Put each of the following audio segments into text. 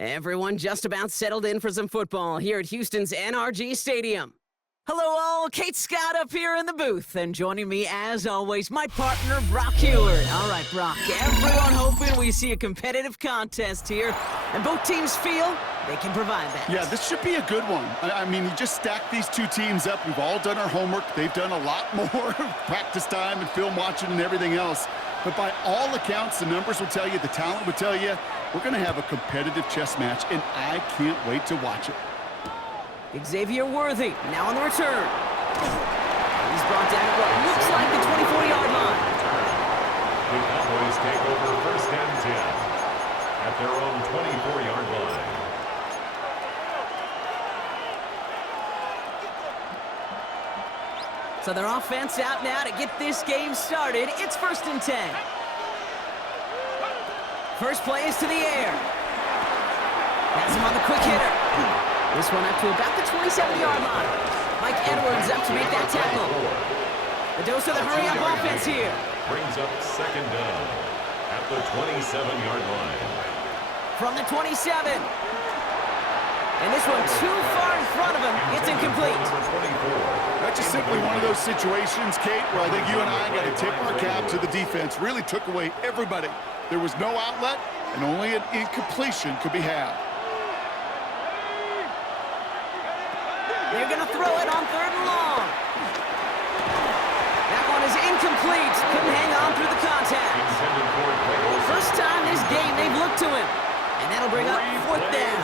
Everyone just about settled in for some football here at Houston's NRG Stadium. Hello all, Kate Scott up here in the booth, and joining me as always, my partner, Brock Heward. All right, Brock, everyone hoping we see a competitive contest here, and both teams feel they can provide that. Yeah, this should be a good one. I mean, you just stack these two teams up. We've all done our homework. They've done a lot more practice time and film watching and everything else. But by all accounts, the numbers will tell you, the talent will tell you, we're going to have a competitive chess match, and I can't wait to watch it. Xavier Worthy, now on the return. He's brought down at what looks like the 24-yard line. The Cowboys take over 1st and 10 at their own 24-yard line. So their offense out now to get this game started. It's 1st and 10. First play is to the air. Pass him on the quick hitter. This one up to about the 27-yard line. Mike Edwards up to make that tackle. The dose of the hurry-up offense here. Brings up 2nd down at the 27-yard line. From the 27. And this one too far in front of him. It's incomplete. That's just simply one of those situations, Kate, where I think you and I got to tip our cap to the defense. Really took away everybody. There was no outlet, and only an incompletion could be had. They're going to throw it on 3rd and long. That one is incomplete. Couldn't hang on through the contact. First time this game they've looked to him. And that'll bring up 4th down.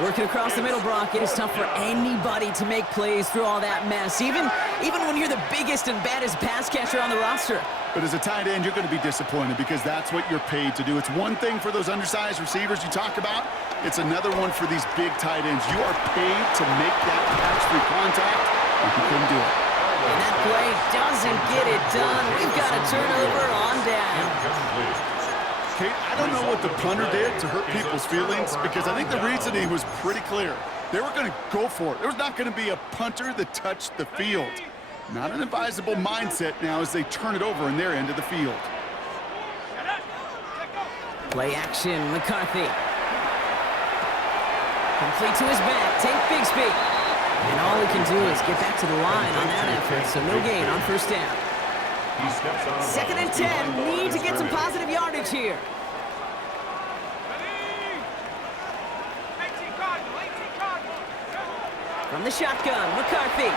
Working across the middle, Brock, it is tough for anybody to make plays through all that mess, even when you're the biggest and baddest pass catcher on the roster. But as a tight end, you're going to be disappointed because that's what you're paid to do. It's one thing for those undersized receivers you talk about. It's another one for these big tight ends. You are paid to make that catch through contact, and you couldn't do it. And that play doesn't get it done. We've got a turnover on down. Kate, I don't know what the punter did to hurt people's feelings because I think the reasoning was pretty clear. They were going to go for it. There was not going to be a punter that touched the field. Not an advisable mindset now as they turn it over in their end of the field. Play action, McCarthy. Complete to his back, Tank Bigsby. And all he can do is get back to the line on that effort, so no gain on 1st down. 2nd and 10, need to get some positive yardage here. From the shotgun, McCarthy.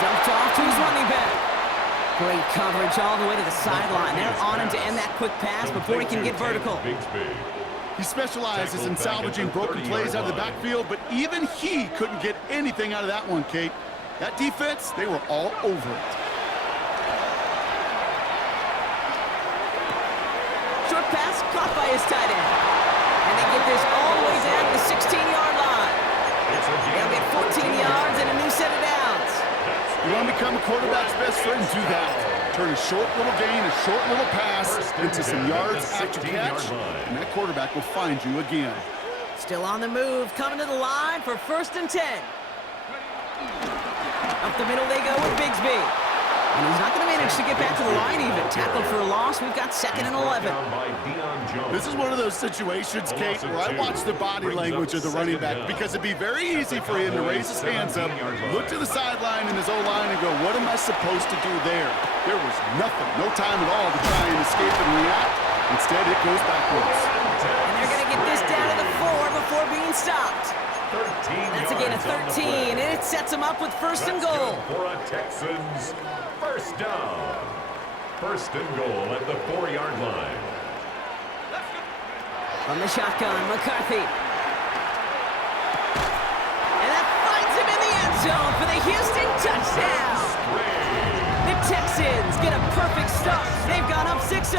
Dumped off to his running back. Great coverage all the way to the sideline. They're on him to end that quick pass before he can get vertical. He specializes in salvaging broken plays out of the backfield, but even he couldn't get anything out of that one, Kate. That defense, they were all over it. Short pass caught by his tight end. And they get this all the way down to the 16-yard line. They'll get 14 yards and a new set of downs. You want to become a quarterback's best friend? Do that. Turn a short little gain, a short little pass into some yards after catch, and that quarterback will find you again. Still on the move, coming to the line for 1st and 10. Up the middle they go with Bigsby. And he's not going to manage to get back to the line even. Tackled for a loss. We've got 2nd and 11. This is one of those situations, Kate, where I watch the body language of the running back because it'd be very easy for him to raise his hands up, look to the sideline in his O-line and go, what am I supposed to do there? There was nothing, no time at all to try and escape and react. Instead, it goes backwards. And they're going to get this down to the 4 before being stopped. That's a gain of 13, and it sets them up with 1st and goal. For a Texans 1st down. 1st and goal at the 4-yard line. From the shotgun, McCarthy. And that finds him in the end zone for the Houston touchdown. The Texans get a perfect start. They've gone up 6-0.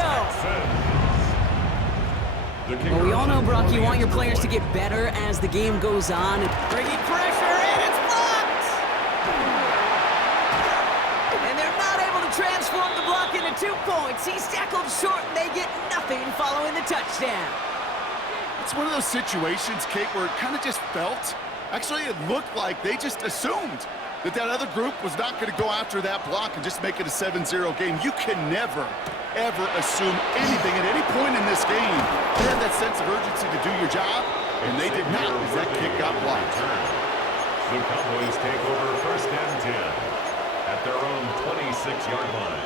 Well, we all know, Brock, you want your players to get better as the game goes on. Bringing pressure, and it's blocked! And they're not able to transform the block into 2 points. He's tackled short, and they get nothing following the touchdown. It's one of those situations, Kate, where it kind of just felt, actually it looked like they just assumed that other group was not going to go after that block and just make it a 7-0 game. You can never ever assume anything at any point in this game. They had that sense of urgency to do your job, and they did not as that kick got blocked. The Cowboys take over 1st and 10 at their own 26-yard line.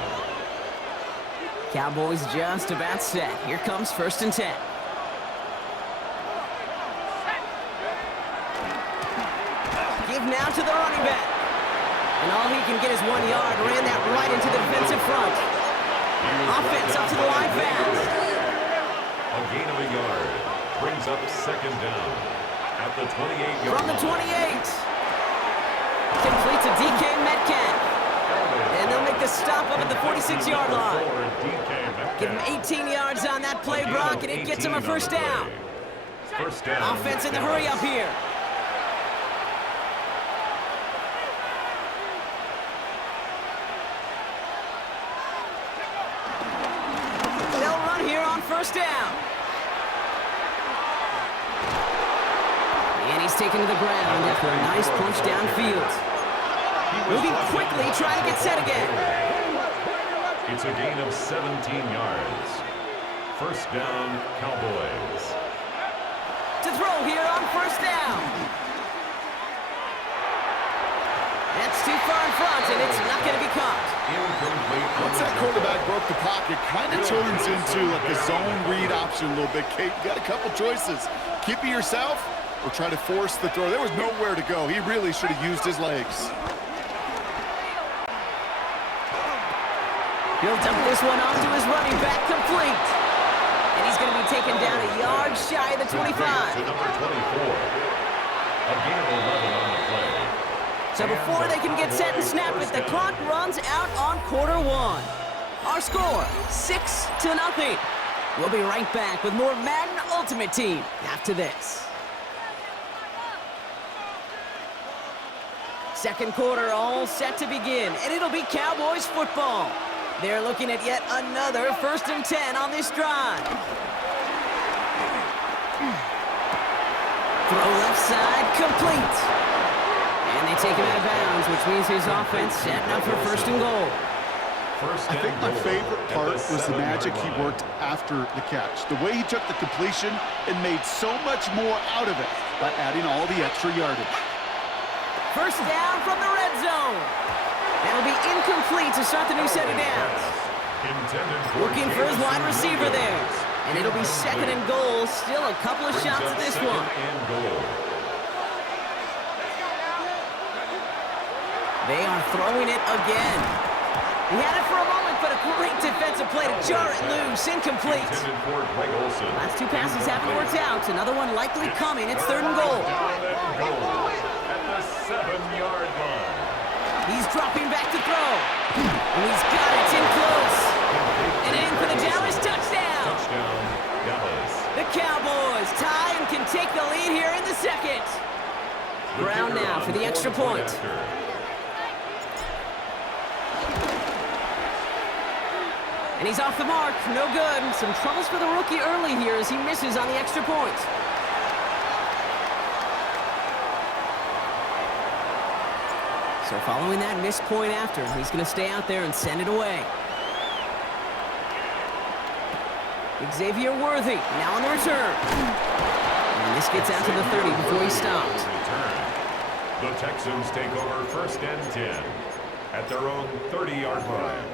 Cowboys just about set. Here comes 1st and 10. Give now to the running back. And all he can get is 1 yard. Ran that right into the defensive front. Offense up to the line fast. A gain of a yard. Brings up 2nd down at the 28-yard line. From the 28. Completes a DK Metcalf. And they'll make the stop up at the 46-yard line. Give him 18 yards on that play, Brock, and it gets him a 1st down. Offense in the hurry up here. They'll run here on 1st down. And he's taken to the ground after a nice punch downfield. Moving quickly, trying to get set again. It's a gain of 17 yards. 1st down, Cowboys. To throw here on 1st down. That's too far in front, and it's not going to be caught. Once that quarterback broke the pocket, kind of turns into like a zone read option a little bit, Kate. You got a couple choices. Keep it yourself or try to force the throw. There was nowhere to go. He really should have used his legs. He'll dump this one onto his running back, complete. And he's going to be taken down a yard shy of the 25. To number 24. A gain of 11 on the play. So before they can get set and snap it, the clock runs out on quarter 1. Our score, 6-0. We'll be right back with more Madden Ultimate Team after this. 2nd quarter all set to begin, and it'll be Cowboys football. They're looking at yet another 1st and 10 on this drive. Throw left side, complete. And they take him out of bounds, which means his offense setting up for 1st and goal. I think my favorite part was the magic he worked after the catch. The way he took the completion and made so much more out of it by adding all the extra yardage. 1st down from the red zone. That'll be incomplete to start the new set of downs. Looking for his wide receiver there. And it'll be 2nd and goal. Still a couple of shots at this one. They are throwing it again. He had it for a moment, but a great defensive play to jar it loose. Incomplete. Last 2 passes haven't worked out. Another one likely coming. It's 3rd and goal. At the 7-yard line. He's dropping back to throw. And he's got it. It's in close. And in for the Dallas touchdown. Touchdown, Dallas. The Cowboys tie and can take the lead here in the 2nd. Brown now for the extra point. And he's off the mark. No good. Some troubles for the rookie early here as he misses on the extra point. So following that missed point after, he's going to stay out there and send it away. Xavier Worthy now on the return. And this gets out to the 30 before he stopped. The Texans take over 1st and 10 at their own 30-yard line.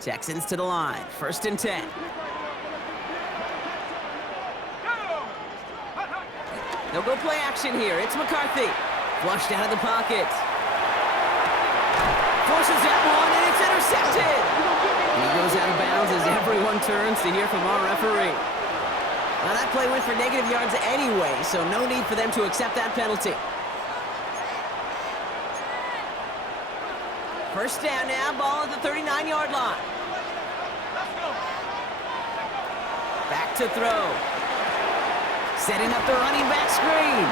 Texans to the line. 1st and 10. They'll go play action here. It's McCarthy. Flushed out of the pocket. Forces that one, and it's intercepted. And he goes out of bounds as everyone turns to hear from our referee. Now that play went for negative yards anyway, so no need for them to accept that penalty. 1st down now, ball at the 39-yard line. Back to throw. Setting up the running back screen.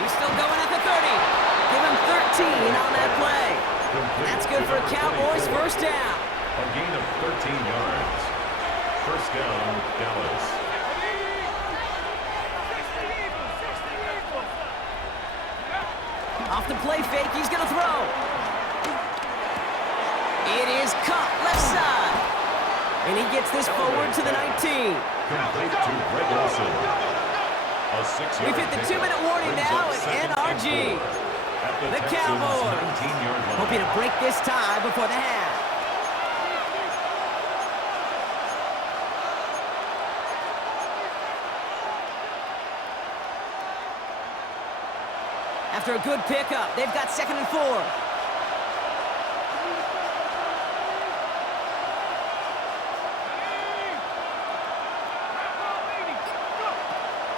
He's still going at the 30. Give him 13 on that play. That's good for Cowboys 1st down. A gain of 13 yards. First down, Dallas. Off the play fake, he's going to throw. It is caught left side. And he gets this forward to the 19. Complete to Greg Olsen. We've hit the 2-minute warning now at NRG. The Cowboys hoping to break this tie before the half. After a good pickup, they've got 2nd and 4.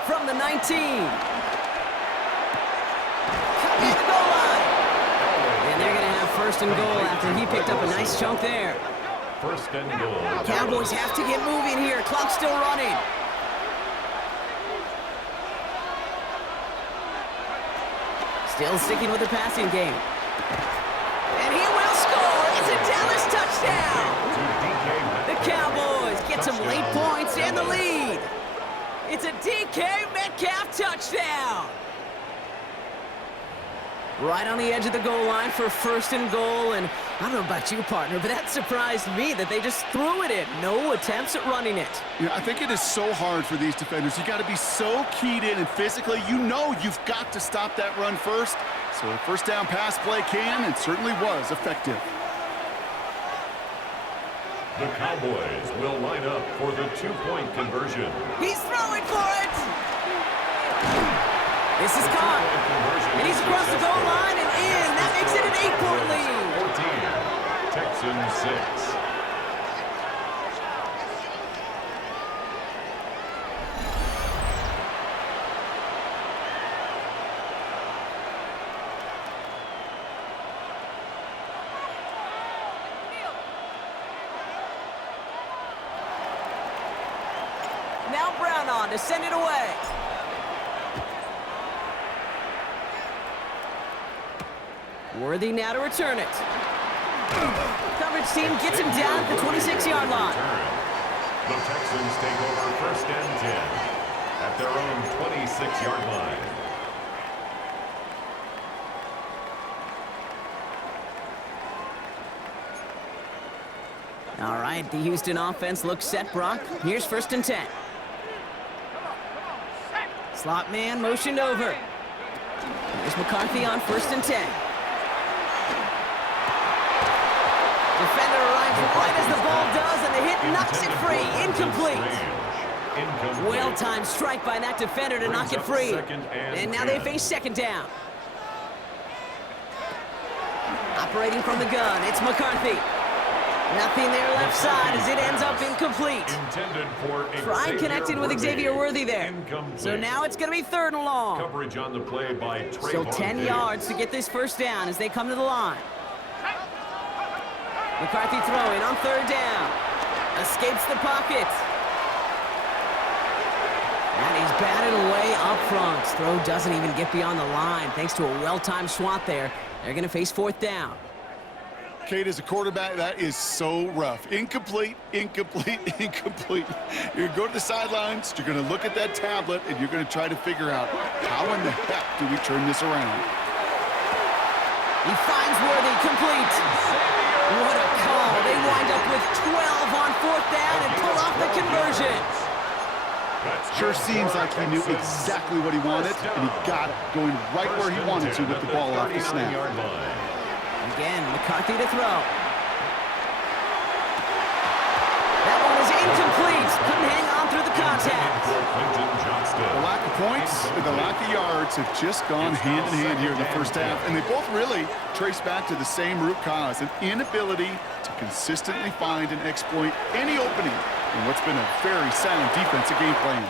From the 19. Coming to the goal line. And they're going to have 1st and goal after he picked up a nice chunk there. 1st and goal. Cowboys have to get moving here. Clock's still running. Still sticking with the passing game. And he will score. It's a Dallas touchdown. The Cowboys get some late points and the lead. It's a DK Metcalf touchdown. Right on the edge of the goal line for 1st and goal. And I don't know about you, partner, but that surprised me that they just threw it in. No attempts at running it. Yeah, I think it is so hard for these defenders. You got to be so keyed in and physically, you know you've got to stop that run first. So a 1st down pass play can and certainly was effective. The Cowboys will line up for the 2-point conversion. He's throwing for it. This is caught. And he's across the goal line and in. That makes it an 8-point lead. 14, Texans 6. Now Brown on to send it away. Worthy now to return it. Coverage team gets him down at the 26-yard line. The Texans take over 1st and 10 at their own 26-yard line. All right, the Houston offense looks set, Brock. Here's 1st and 10. Slot man motioned over. There's McCarthy on 1st and 10. Defender arrives right as the ball does, and the hit knocks it free. Incomplete. Well-timed strike by that defender to knock it free. And now they face 2nd down. Operating from the gun, it's McCarthy. Nothing there left side as it ends up incomplete. Tried connecting with Xavier Worthy there. So now it's going to be 3rd and long. Coverage on the play by Still 10 yards to get this 1st down as they come to the line. McCarthy throwing on 3rd down. Escapes the pocket. And he's batted away up front. Throw doesn't even get beyond the line thanks to a well-timed swat there. They're going to face 4th down. Kate, as a quarterback, that is so rough. Incomplete, incomplete, incomplete. You're going to go to the sidelines, you're going to look at that tablet, and you're going to try to figure out how in the heck do we turn this around. He finds Worthy, complete. What a call. They wind up with 12 on 4th down and pull off the conversion. Sure seems like he knew exactly what he wanted, and he got it, going right where he wanted to with the ball off the snap. Again, McCarthy to throw. That one is incomplete. Couldn't hang on through the contact. The lack of points and the lack of yards have just gone hand in hand here in the 1st half, and they both really trace back to the same root cause, an inability to consistently find and exploit any opening in what's been a very sound defensive game plan.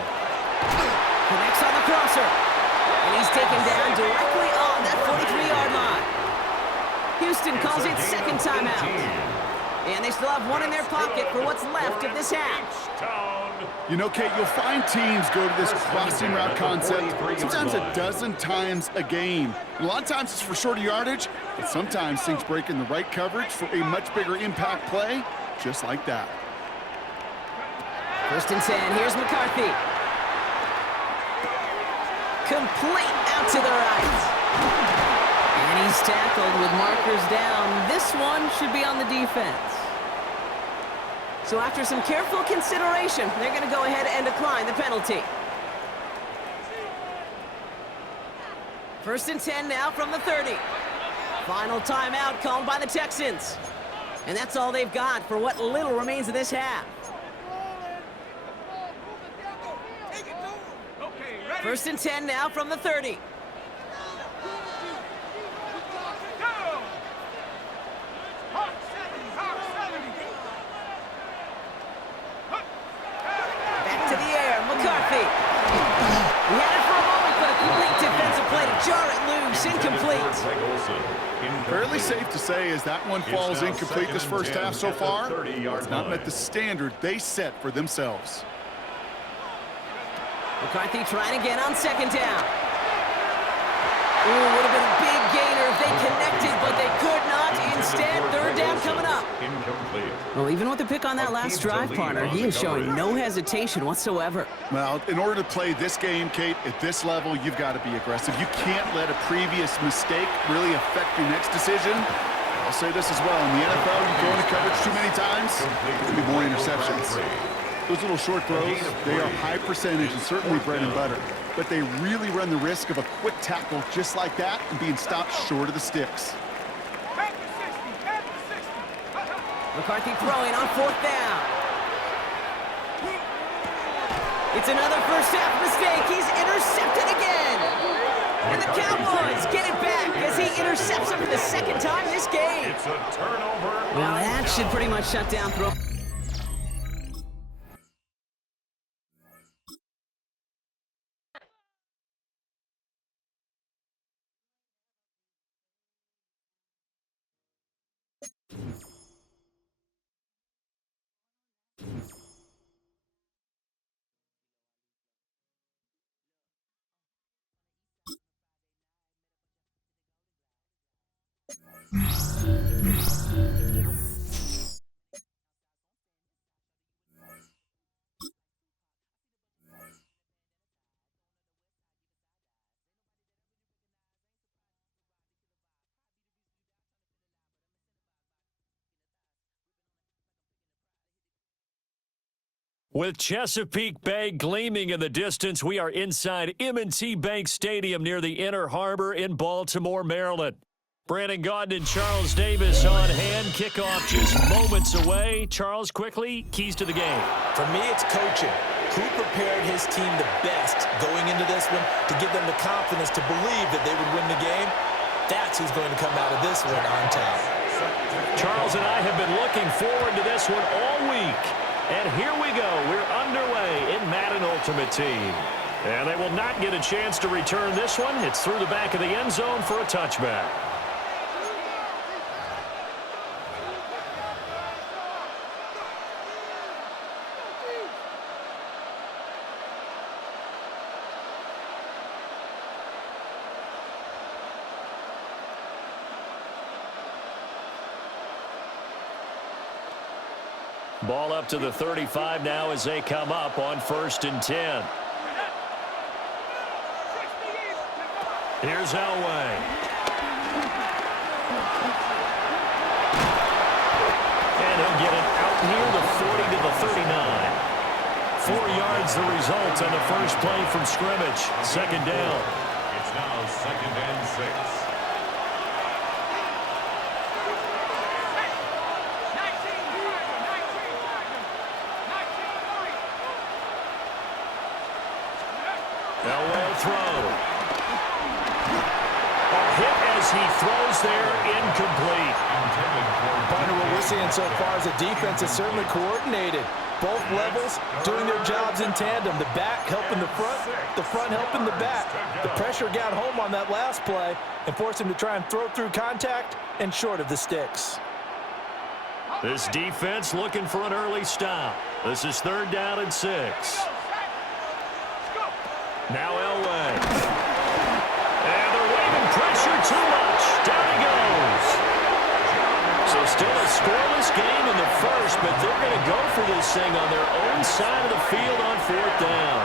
Connects on the crosser. And he's taken down directly on that 43-yard line. Houston calls it 2nd timeout. And they still have one in their pocket for what's left of this half. You know, Kate, you'll find teams go to this crossing route concept sometimes a dozen times a game. A lot of times it's for shorter yardage, but sometimes things break in the right coverage for a much bigger impact play, just like that. First and 10. Here's McCarthy. Complete out to the right. And he's tackled with markers down. This one should be on the defense. So after some careful consideration, they're going to go ahead and decline the penalty. First and 10 now from the 30. Final timeout called by the Texans. And that's all they've got for what little remains of this half. First and 10 now from the 30. Back to the air, McCarthy. He had it for a moment, but a complete defensive play to jar it loose, incomplete. Fairly safe to say as that one falls incomplete this first half so far, it's not met the standard they set for themselves. McCarthy trying again on second down. Ooh, would have been a big gainer if they connected, but they could not. Instead, third down coming up. Well, even with the pick on that last drive, partner, he is showing no hesitation whatsoever. Well, in order to play this game, Kate, at this level, you've got to be aggressive. You can't let a previous mistake really affect your next decision. I'll say this as well. In the NFL, you go into coverage too many times, there'll be more interceptions. Those little short throws, they are high percentage and certainly bread and butter. But they really run the risk of a quick tackle just like that and being stopped short of the sticks. McCarthy throwing on fourth down. It's another first half mistake. He's intercepted again. And the Cowboys get it back as he intercepts him for the second time this game. It's a turnover. Well, that should pretty much shut down throw. With Chesapeake Bay gleaming in the distance, we are inside M&T Bank Stadium near the Inner Harbor in Baltimore, Maryland. Brandon Gaudin and Charles Davis on hand. Kickoff just moments away. Charles, quickly, keys to the game. For me, it's coaching. Who prepared his team the best going into this one to give them the confidence to believe that they would win the game? That's who's going to come out of this one on top. Charles and I have been looking forward to this one all week. And here we go. We're underway in Madden Ultimate Team. And they will not get a chance to return this one. It's through the back of the end zone for a touchback. Ball up to the 35 now as they come up on 1st and 10. Here's Elway. And he'll get it out near the 40 to the 39. 4 yards the result on the first play from scrimmage. Second down. It's now 2nd and 6. Elway throw. A hit as he throws there, incomplete. Partner, what we're seeing so far as a defense is certainly coordinated. Both levels doing their jobs in tandem. The back helping the front helping the back. The pressure got home on that last play and forced him to try and throw through contact and short of the sticks. This defense looking for an early stop. This is 3rd down and 6. Now Elway. And they're waving pressure too much. Down he goes. So still a scoreless game in the first, but but they're going to go for this thing on their own side of the field on 4th down.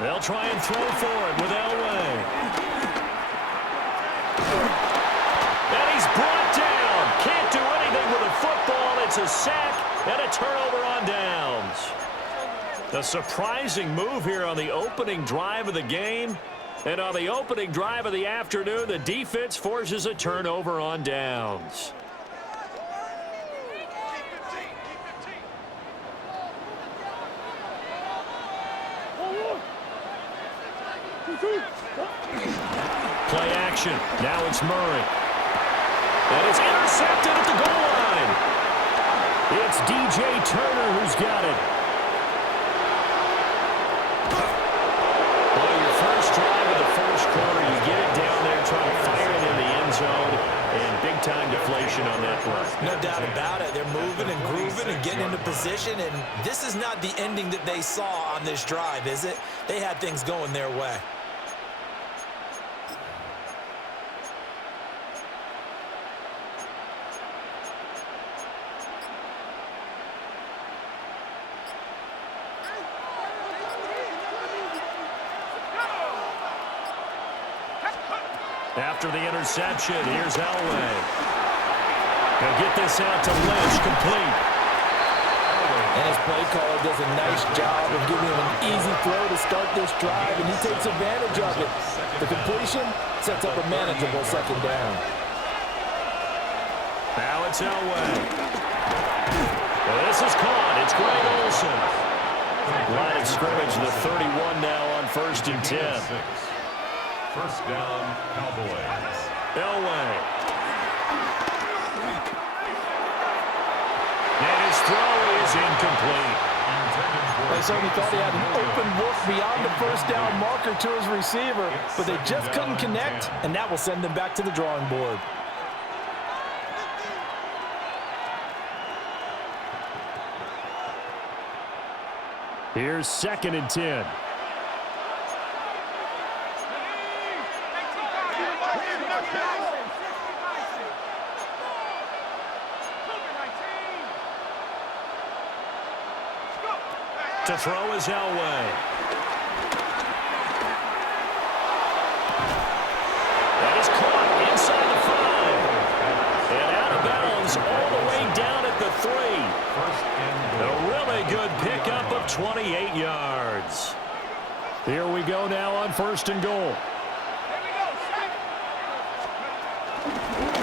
They'll try and throw for it with Elway. And he's brought down. Can't do anything with a football. It's a sack and a turnover on downs. A surprising move here on the opening drive of the game. And on the opening drive of the afternoon, the defense forces a turnover on downs. Play action. Now it's Murray. And it's intercepted at the goal line. It's DJ Turner who's got it. On your first drive of the first quarter, you get it down there, try to fire it in the end zone, and big-time deflation on that play. No doubt about it. They're moving and grooving and getting into position, and this is not the ending that they saw on this drive, is it? They had things going their way. After the interception, here's Elway. They'll get this out to Lynch, complete. And his play caller does a nice job of giving him an easy throw to start this drive, and he takes advantage of it. The completion sets up a manageable 2nd down. Now it's Elway. Well, this is caught. It's Greg Olsen. Line of scrimmage, the 31 now on 1st and 10. First down, Cowboys. Elway. And his throw is incomplete. They certainly thought he had an open look beyond the 1st down marker to his receiver, but they just couldn't connect, and that will send them back to the drawing board. Here's 2nd and 10. To throw is Elway. That is caught inside the 5. And out of bounds all the way down at the 3. A really good pickup of 28 yards. Here we go now on 1st and goal.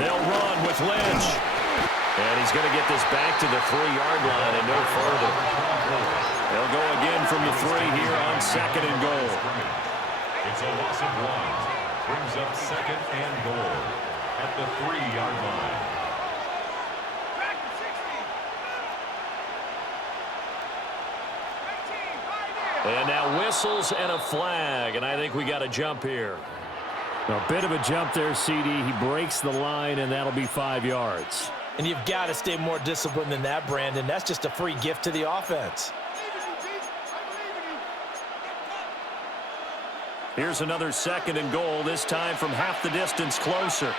They'll run with Lynch. And he's going to get this back to the 3-yard line and no further. They'll go again from the 3 here on 2nd and goal. It's a loss of 1. Brings up 2nd and goal at the 3-yard line. And now whistles and a flag, and I think we got a jump here. A bit of a jump there, CD. He breaks the line, and that'll be 5 yards. And you've got to stay more disciplined than that, Brandon. That's just a free gift to the offense. Here's another 2nd and goal, this time from half the distance closer.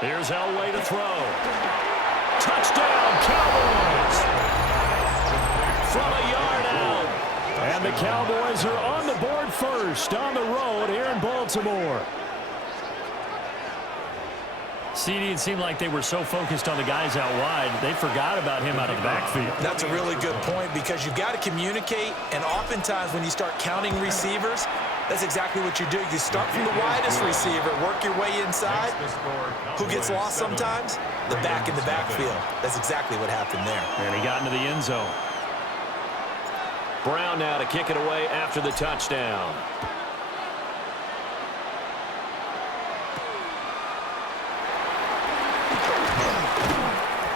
Here's Elway to throw. Touchdown, Cowboys! From a yard out. And the Cowboys are on the board first on the road here in Baltimore. CD, it seemed like they were so focused on the guys out wide, they forgot about him out of the backfield. That's a really good point because you've got to communicate, and oftentimes when you start counting receivers, that's exactly what you do. You start from the widest receiver, work your way inside. Who gets lost sometimes? The back in the backfield. That's exactly what happened there. And he got into the end zone. Brown now to kick it away after the touchdown.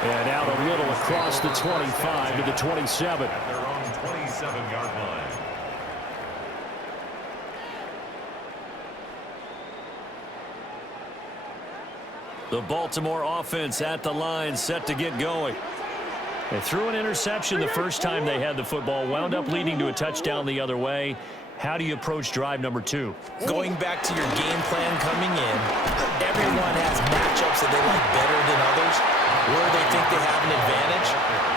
And out a little across the 25 to the 27. At their own 27. 7-yard line. The Baltimore offense at the line, set to get going. They threw an interception the first time they had the football, wound up leading to a touchdown the other way. How do you approach drive number 2? Going back to your game plan coming in, everyone has matchups that they like better than others, where they think they have an advantage.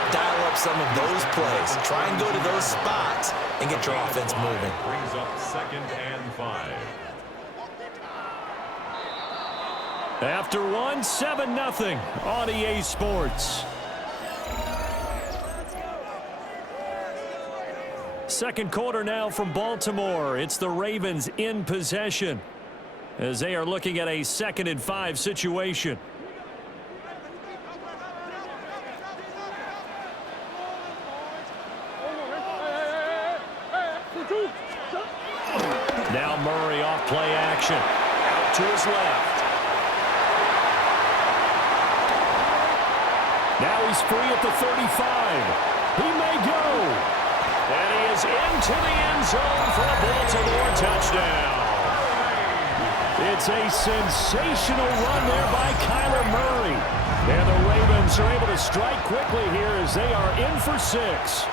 Dial up some of those plays. Try and go to those spots and get your offense moving. Brings up 2nd and 5. After 1, 7-0 on EA Sports. Second quarter now from Baltimore. It's the Ravens in possession as they are looking at a 2nd and 5 situation. Now Murray off play action. Out to his left. Now he's free at the 35. He may go. And he is into the end zone for a Baltimore touchdown. It's a sensational run there by Kyler Murray. And the Ravens are able to strike quickly here as they are in for 6.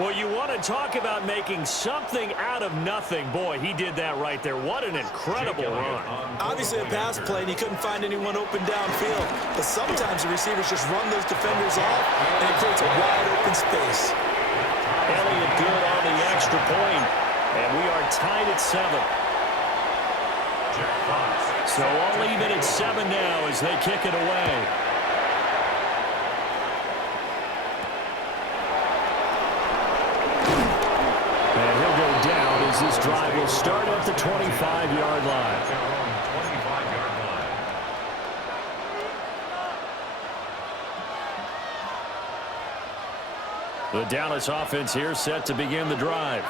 Well, you want to talk about making something out of nothing. Boy, he did that right there. What an incredible run. Obviously a pass play, and he couldn't find anyone open downfield. But sometimes the receivers just run those defenders off, and it creates a wide open space. Elliott good on the extra point, and we are tied at 7. So all even at 7 now as they kick it away. And he'll go down as this drive will start at the 25-yard line. The Dallas offense here set to begin the drive.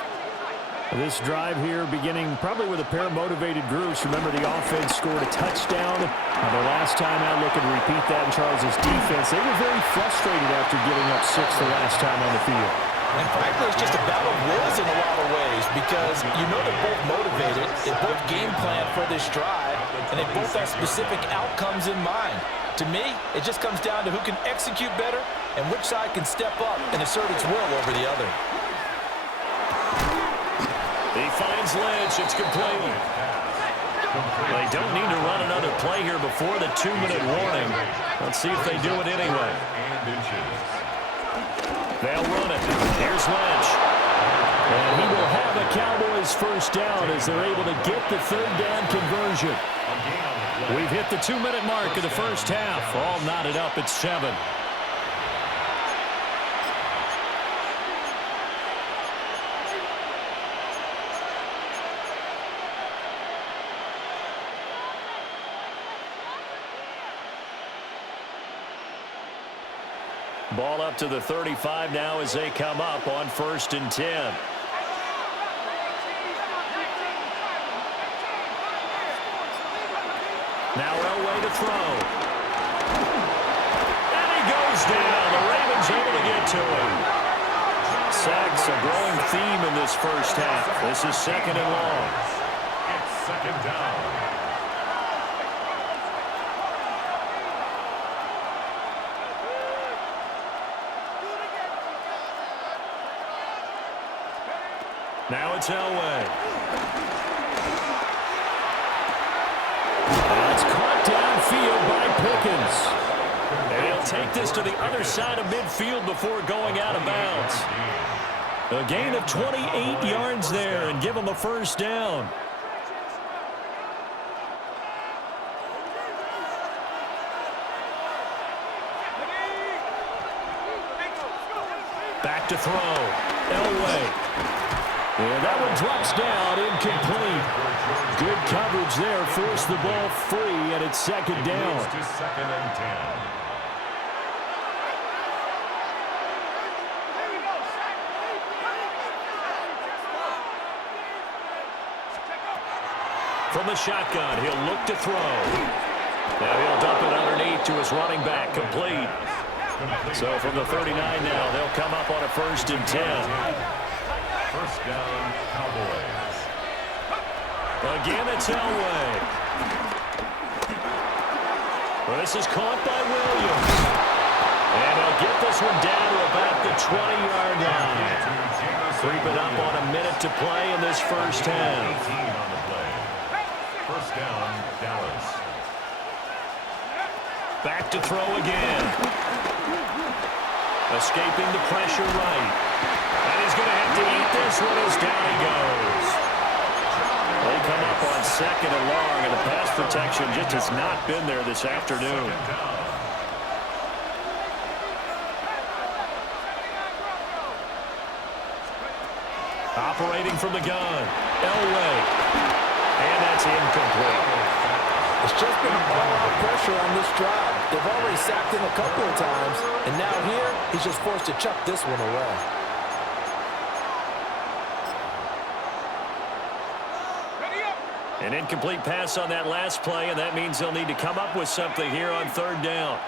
This drive here beginning probably with a pair of motivated groups. Remember, the offense scored a touchdown. The last time out, looking to repeat that in Charles' defense. They were very frustrated after giving up 6 the last time on the field. And frankly, it's just a battle of wills in a lot of ways because you know they're both motivated, they both game plan for this drive, and they both have specific outcomes in mind. To me, it just comes down to who can execute better and which side can step up and assert its will over the other. He finds Lynch. It's complete. They don't need to run another play here before the 2-minute warning. Let's see if they do it anyway. They'll run it. Here's Lynch. And he will have a Cowboys first down as they're able to get the 3rd down conversion. We've hit the 2-minute mark of the first half. All knotted up at 7. Ball up to the 35 now as they come up on 1st and 10. Now Elway to throw. And he goes down. The Ravens able to get to him. Sacks a growing theme in this first half. This is 2nd and long. It's 2nd down. Now it's Elway. That's caught downfield by Pickens. And he'll take this to the other side of midfield before going out of bounds. A gain of 28 yards there and give him a first down. Back to throw. Elway. And that one drops down, incomplete. Good coverage there, forced the ball free, and it's 2nd down. To 2nd and 10. From the shotgun, he'll look to throw. Now he'll dump it underneath to his running back, complete. So from the 39 now, they'll come up on a 1st and 10. First down, Cowboys. Again, it's Elway. Well, this is caught by Williams. And he'll get this one down to about the 20-yard line. Creeping up on a minute to play in this first half. 18 on the play. First down, Dallas. Back to throw again. Escaping the pressure right. And he's going to have to eat this one as down he goes. They come up on 2nd and long, and the pass protection just has not been there this afternoon. Operating from the gun, Elway. And that's incomplete. It's just been all-out pressure on this drive. They've already sacked him a couple of times, and now here, he's just forced to chuck this one away. An incomplete pass on that last play, and that means they'll need to come up with something here on 3rd down.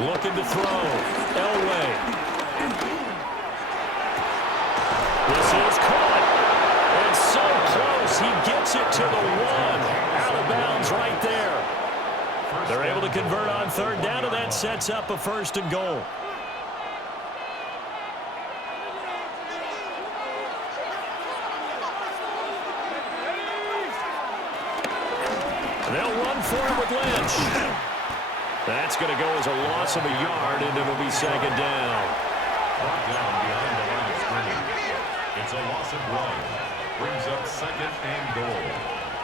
Looking to throw. Elway. This is caught. And so close. He gets it to the 1. Out of bounds right there. They're able to convert on 3rd down, and that sets up a 1st and goal. They'll run for it with Lynch. That's going to go as a loss of a yard, and it'll be 2nd down. Brought down behind the line of scrimmage. It's a loss of 1. Brings up 2nd and goal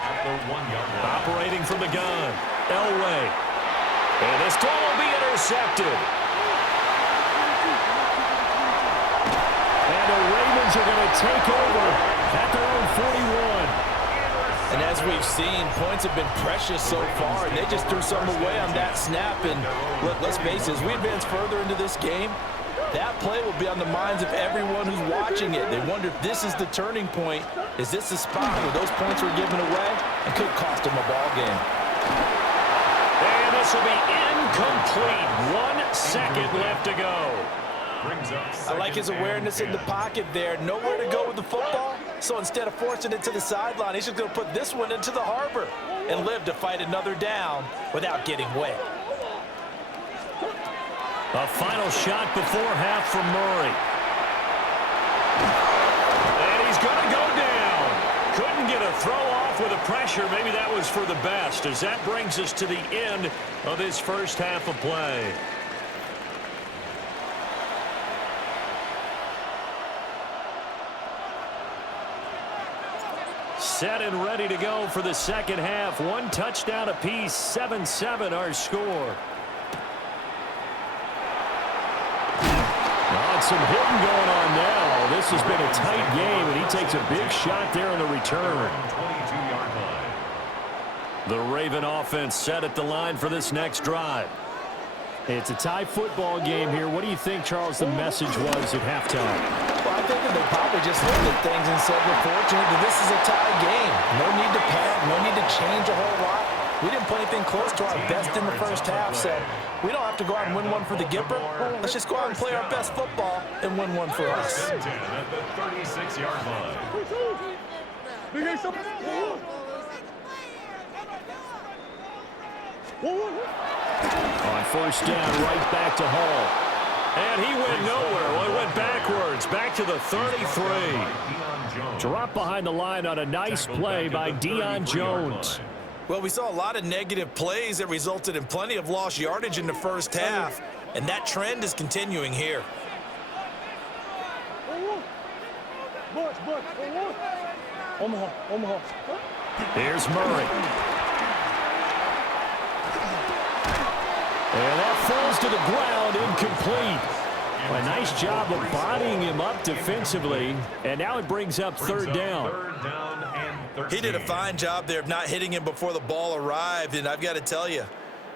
at the 1-yard line. Operating from the gun, Elway. And this ball will be intercepted. And the Ravens are going to take over at their own 41. And as we've seen, points have been precious so far, and they just threw some away on that snap. And look, let's face it, as we advance further into this game, that play will be on the minds of everyone who's watching it. They wonder if this is the turning point. Is this the spot where those points were given away and could cost them a ball game? And this will be incomplete. 1 second left to go. I like his awareness in the pocket there. Nowhere to go with the football. So instead of forcing it to the sideline, he's just going to put this one into the harbor and live to fight another down without getting wet. A final shot before half from Murray. And he's going to go down. Couldn't get a throw off with the pressure. Maybe that was for the best, as that brings us to the end of this first half of play. Set and ready to go for the second half. 1 touchdown apiece, 7-7 our score. Some hitting going on now. This has been a tight game, and he takes a big shot there on the return. 22-yard line. The Raven offense set at the line for this next drive. It's a tie football game here. What do you think, Charles, the message was at halftime? Well, I think that they probably just looked at things and said, we're fortunate that this is a tie game. No need to panic, no need to change a whole lot. We didn't play anything close to our best in the first half, so we don't have to go out and win one for the Gipper. Let's just go out and play our best football and win one for us. 10 at the 36-yard line. On first down, right back to Hall. And he went nowhere. Well, he went backwards, back to the 33. Dropped behind the line on a nice play by Deion Jones. Well, we saw a lot of negative plays that resulted in plenty of lost yardage in the first half, and that trend is continuing here. Here's Murray. And that falls to the ground, incomplete. A nice job of bodying him up defensively, and now it brings up third down. He did a fine job there of not hitting him before the ball arrived, and I've got to tell you,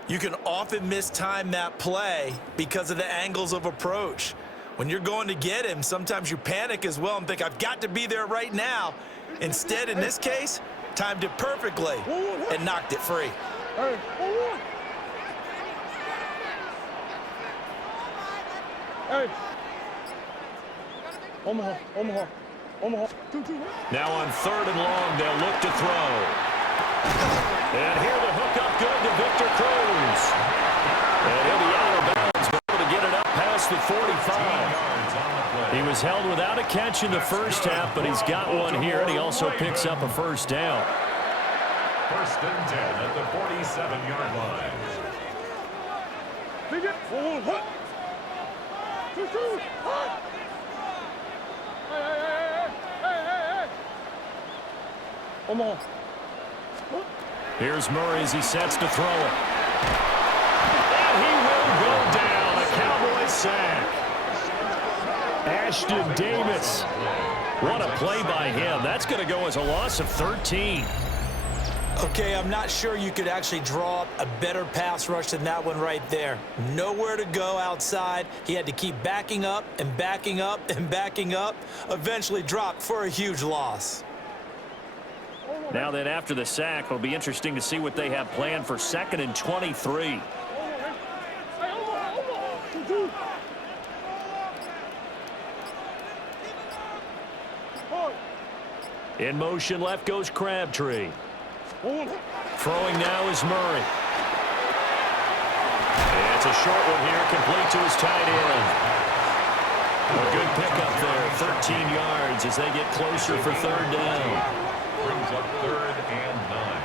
you can often mistime that play because of the angles of approach. When you're going to get him, sometimes you panic as well and think, I've got to be there right now. Instead, in this case, timed it perfectly, and knocked it free. Now on 3rd and long, they'll look to throw. And here the hook up good to Victor Cruz. And he'll be out of bounds, but able to get it up past the 45. He was held without a catch in the first half, but he's got one here, and he also picks up a first down. 1st and 10 at the 47-yard line. Here's Murray as he sets to throw it. And he will go down. A Cowboys sack. Ashton Davis. What a play by him. That's going to go as a loss of 13. Okay, I'm not sure you could actually draw up a better pass rush than that one right there. Nowhere to go outside. He had to keep backing up and backing up and backing up. Eventually dropped for a huge loss. Now then, after the sack, it'll be interesting to see what they have planned for 2nd and 23. In motion, left goes Crabtree. Throwing now is Murray. It's a short one here, complete to his tight end. A good pickup there, 13 yards as they get closer for 3rd down. Brings up 3rd and 9.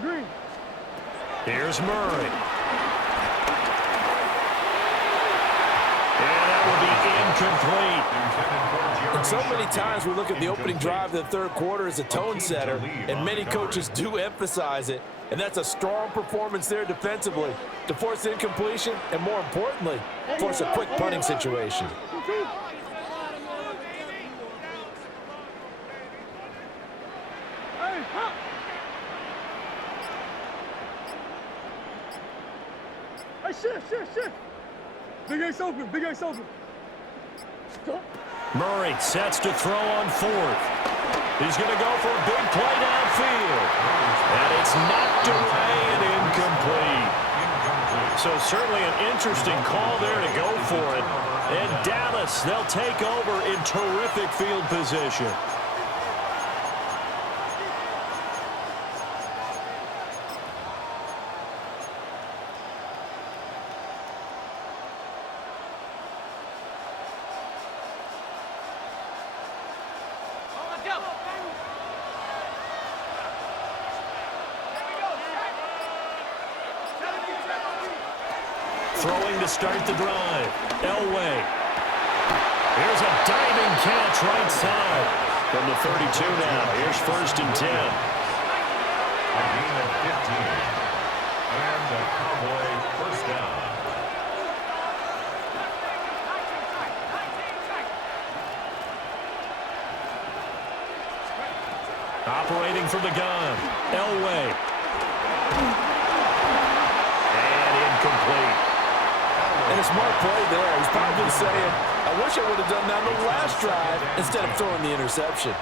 Green. Here's Murray. And that will be incomplete. And so many times we look at the opening drive of the 3rd quarter as a tone setter, and many coaches do emphasize it. And that's a strong performance there defensively to force incompletion and, more importantly, force a quick punting situation. Shit. Big Ace open. Murray sets to throw on 4th. He's going to go for a big play downfield. And it's knocked away and incomplete. So certainly an interesting call there to go for it. And Dallas, they'll take over in terrific field position. Throwing to start the drive. Elway. Here's a diving catch right side. From the 32 now. Here's 1st and 10. A gain of 15. And a Cowboy first down. Operating from the gun. Elway. And incomplete. And a smart play there. He's probably saying, I wish I would have done that on the last drive instead of throwing the interception.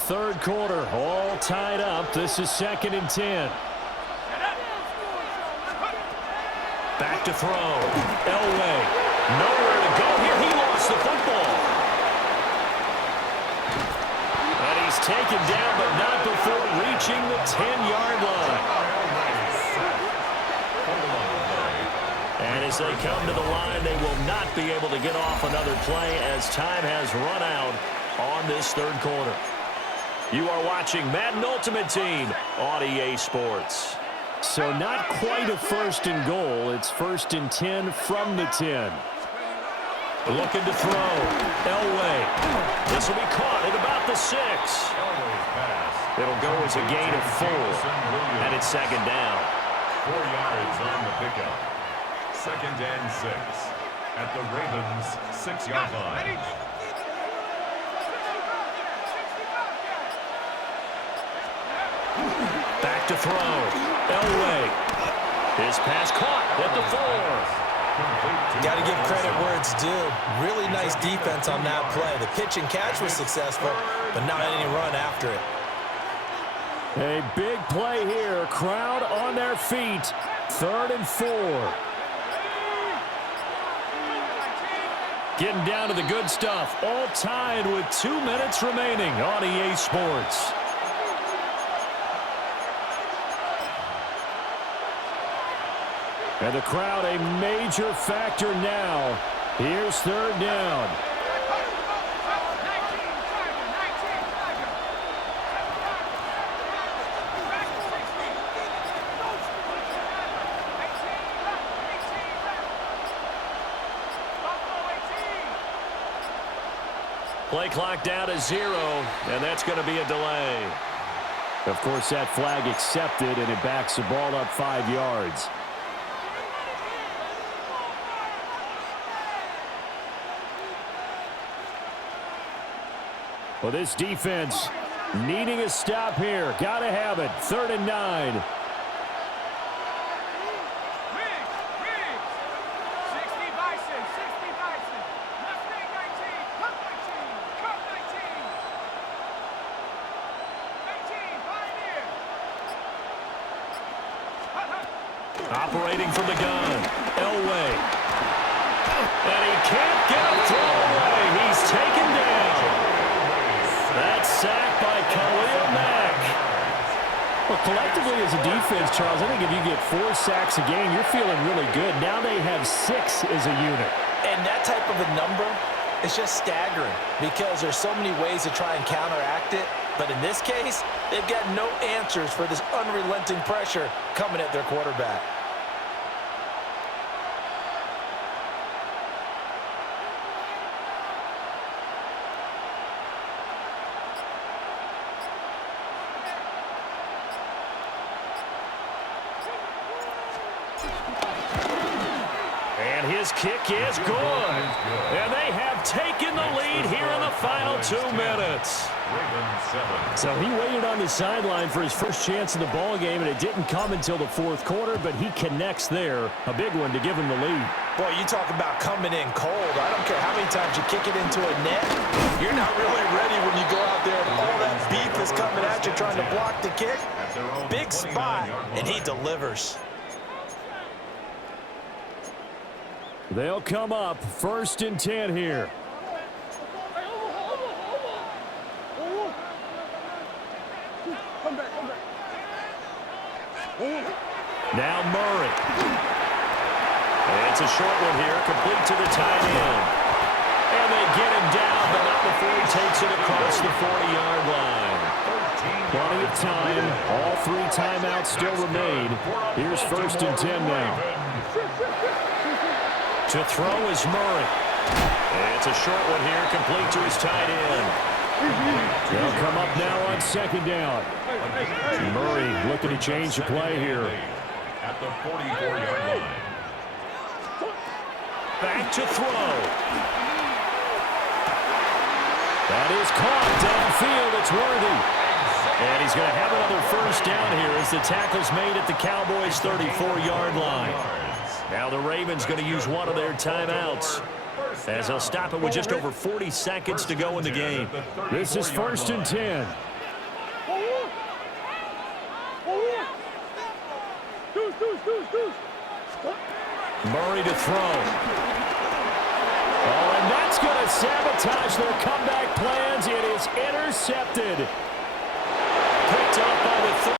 Third quarter, all tied up. This is 2nd and 10. Back to throw. Elway. Nowhere to go here. He lost the football. And he's taken down, but not before reaching the 10-yard line. And as they come to the line, they will not be able to get off another play as time has run out on this 3rd quarter. You are watching Madden Ultimate Team on EA Sports. So not quite a 1st and goal. It's 1st and 10 from the 10. Looking to throw. Elway. This will be caught at about the 6. It'll go as a gain of 4. And it's 2nd down. 4 yards on the pickup. 2nd and 6. at the Ravens' 6-yard line. Back to throw. Elway. His pass caught at the 4. Got to give credit where it's due. Really nice defense on that play. The pitch and catch was successful, but not any run after it. A big play here. Crowd on their feet. 3rd and 4. Getting down to the good stuff. All tied with 2 minutes remaining on EA Sports. And the crowd a major factor now. Here's 3rd down. Play clock down to 0, and that's going to be a delay. Of course, that flag accepted, and it backs the ball up 5 yards. Well, this defense needing a stop here. Got to have it. 3rd and 9. Operating from the gun. Elway. And he can't get a throw away. He's taken down. That's sacked by Khalil Mack. Well, collectively as a defense, Charles, I think if you get 4 sacks a game, you're feeling really good. Now they have 6 as a unit. And that type of a number is just staggering because there's so many ways to try and counteract it. But in this case, they've got no answers for this unrelenting pressure coming at their quarterback. And his kick is good. And they have taken the lead here in the final 2 minutes. So he waited on the sideline for his first chance in the ball game, and it didn't come until the 4th quarter, but he connects there. A big one to give him the lead. Boy, you talk about coming in cold. I don't care how many times you kick it into a net. You're not really ready when you go out there and all that beef is coming at you trying to block the kick. Big spot, and he delivers. They'll come up 1st and 10 here. Now Murray. It's a short one here, complete to the tight end. And they get him down, but not before he takes it across the 40-yard line. Plenty of time. All 3 timeouts still remain. Here's 1st and 10 now. To throw is Murray. It's a short one here, complete to his tight end. They'll come up now on 2nd down. Murray looking to change the play here. At the 44-yard line. Back to throw. That is caught downfield. It's Worthy. And he's going to have another 1st down here as the tackle's made at the Cowboys' 34-yard line. Now the Ravens going to use one of their timeouts as they'll stop it with just over 40 seconds to go in the game. This is 1st and 10. Murray to throw. Oh, and that's going to sabotage their comeback plans. It is intercepted. Picked up by the third.